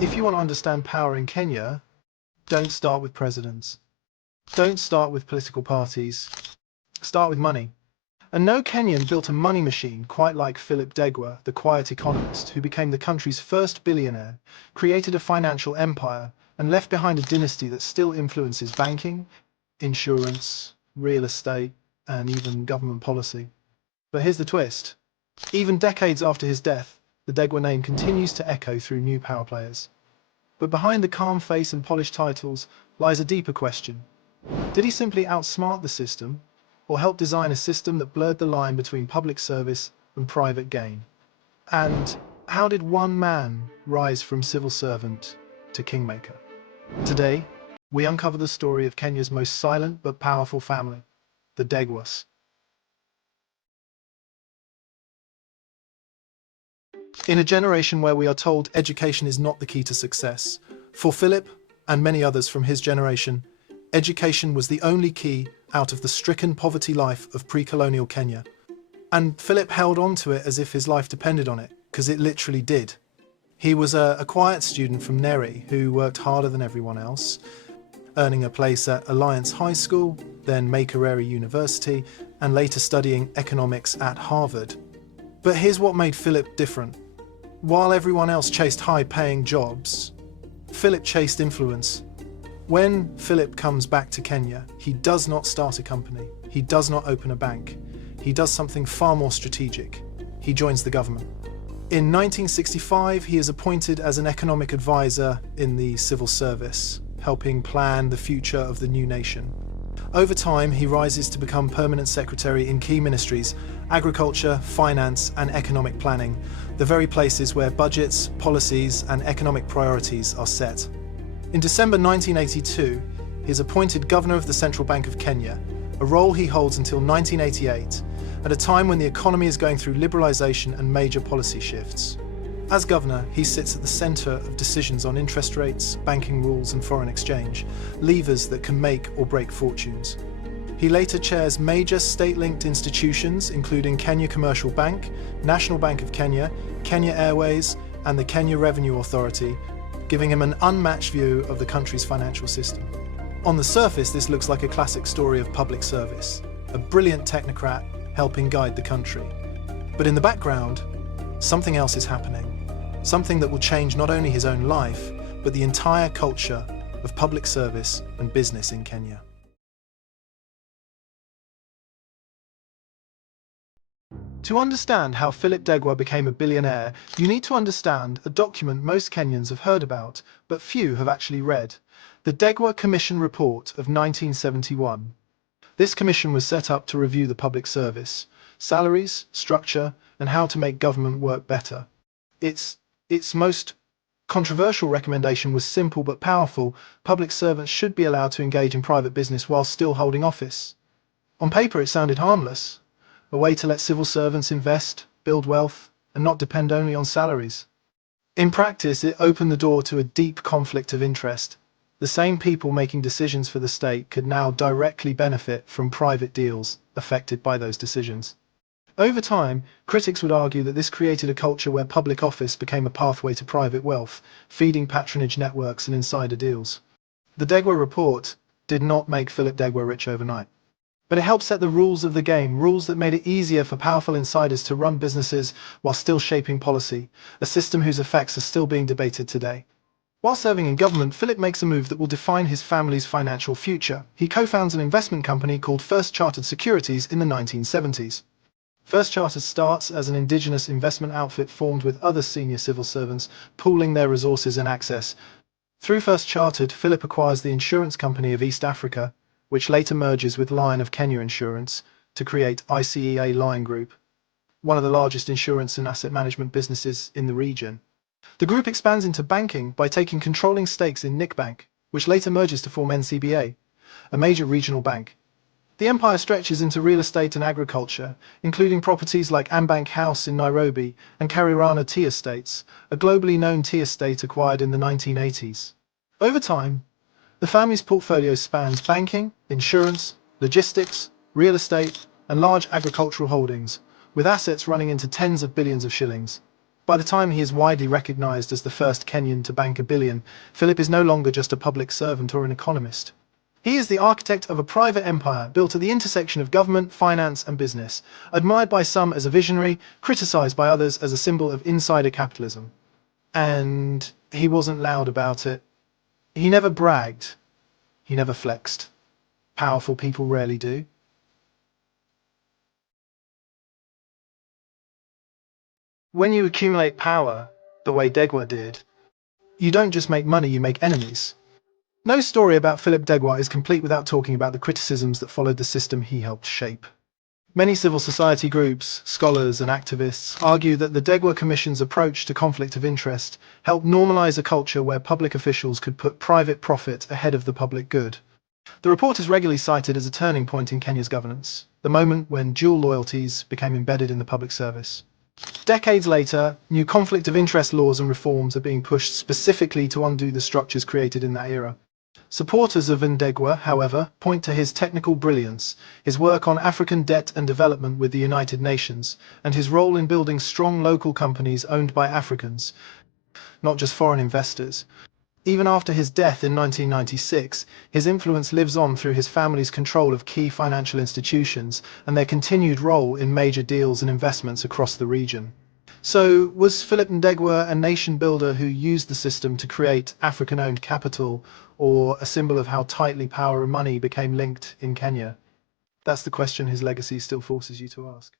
If you want to understand power in Kenya, don't start with presidents. Don't start with political parties. Start with money. And no Kenyan built a money machine quite like Philip Ndegwa, the quiet economist, who became the country's first billionaire, created a financial empire, and left behind a dynasty that still influences banking, insurance, real estate, and even government policy. But here's the twist. Even decades after his death, the Ndegwa name continues to echo through new power players. But behind the calm face and polished titles lies a deeper question. Did he simply outsmart the system, or help design a system that blurred the line between public service and private gain? And how did one man rise from civil servant to kingmaker? Today, we uncover the story of Kenya's most silent but powerful family, the Ndegwas. In a generation where we are told education is not the key to success, for Philip and many others from his generation, education was the only key out of the stricken poverty life of pre-colonial Kenya. And Philip held on to it as if his life depended on it, because it literally did. He was a quiet student from Neri who worked harder than everyone else, earning a place at Alliance High School, then Makerere University, and later studying economics at Harvard. But here's what made Philip different. While everyone else chased high-paying jobs, Philip chased influence. When Philip comes back to Kenya, he does not start a company. He does not open a bank. He does something far more strategic. He joins the government. In 1965, he is appointed as an economic advisor in the civil service, helping plan the future of the new nation. Over time, he rises to become permanent secretary in key ministries: agriculture, finance, and economic planning, the very places where budgets, policies, and economic priorities are set. In December 1982, he is appointed governor of the Central Bank of Kenya, a role he holds until 1988, at a time when the economy is going through liberalization and major policy shifts. As governor, he sits at the center of decisions on interest rates, banking rules, and foreign exchange, levers that can make or break fortunes. He later chairs major state-linked institutions, including Kenya Commercial Bank, National Bank of Kenya, Kenya Airways, and the Kenya Revenue Authority, giving him an unmatched view of the country's financial system. On the surface, this looks like a classic story of public service, a brilliant technocrat helping guide the country. But in the background, something else is happening. Something that will change not only his own life, but the entire culture of public service and business in Kenya. To understand how Philip Ndegwa became a billionaire, you need to understand a document most Kenyans have heard about, but few have actually read: the Ndegwa Commission Report of 1971. This commission was set up to review the public service, salaries, structure, and how to make government work better. Its most controversial recommendation was simple but powerful: public servants should be allowed to engage in private business while still holding office. On paper, it sounded harmless, a way to let civil servants invest, build wealth, and not depend only on salaries. In practice, it opened the door to a deep conflict of interest. The same people making decisions for the state could now directly benefit from private deals affected by those decisions. Over time, critics would argue that this created a culture where public office became a pathway to private wealth, feeding patronage networks and insider deals. The Ndegwa report did not make Philip Ndegwa rich overnight, but it helped set the rules of the game, rules that made it easier for powerful insiders to run businesses while still shaping policy, a system whose effects are still being debated today. While serving in government, Philip makes a move that will define his family's financial future. He co-founds an investment company called First Chartered Securities in the 1970s. First Chartered starts as an indigenous investment outfit formed with other senior civil servants, pooling their resources and access. Through First Chartered, Philip acquires the insurance company of East Africa, which later merges with Lion of Kenya Insurance to create ICEA Lion Group, one of the largest insurance and asset management businesses in the region. The group expands into banking by taking controlling stakes in Nick Bank, which later merges to form NCBA, a major regional bank. The empire stretches into real estate and agriculture, including properties like Ambank House in Nairobi and Karirana Tea Estates, a globally known tea estate acquired in the 1980s. Over time, the family's portfolio spans banking, insurance, logistics, real estate, and large agricultural holdings, with assets running into tens of billions of shillings. By the time he is widely recognized as the first Kenyan to bank $1 billion, Philip is no longer just a public servant or an economist. He is the architect of a private empire built at the intersection of government, finance, and business, admired by some as a visionary, criticized by others as a symbol of insider capitalism. And he wasn't loud about it. He never bragged. He never flexed. Powerful people rarely do. When you accumulate power, the way Ndegwa did, you don't just make money, you make enemies. No story about Philip Ndegwa is complete without talking about the criticisms that followed the system he helped shape. Many civil society groups, scholars, and activists argue that the Ndegwa Commission's approach to conflict of interest helped normalize a culture where public officials could put private profit ahead of the public good. The report is regularly cited as a turning point in Kenya's governance, the moment when dual loyalties became embedded in the public service. Decades later, new conflict of interest laws and reforms are being pushed specifically to undo the structures created in that era. Supporters of Ndegwa, however, point to his technical brilliance, his work on African debt and development with the United Nations, and his role in building strong local companies owned by Africans, not just foreign investors. Even after his death in 1996, his influence lives on through his family's control of key financial institutions and their continued role in major deals and investments across the region. So, was Philip Ndegwa a nation builder who used the system to create African-owned capital, or a symbol of how tightly power and money became linked in Kenya? That's the question his legacy still forces you to ask.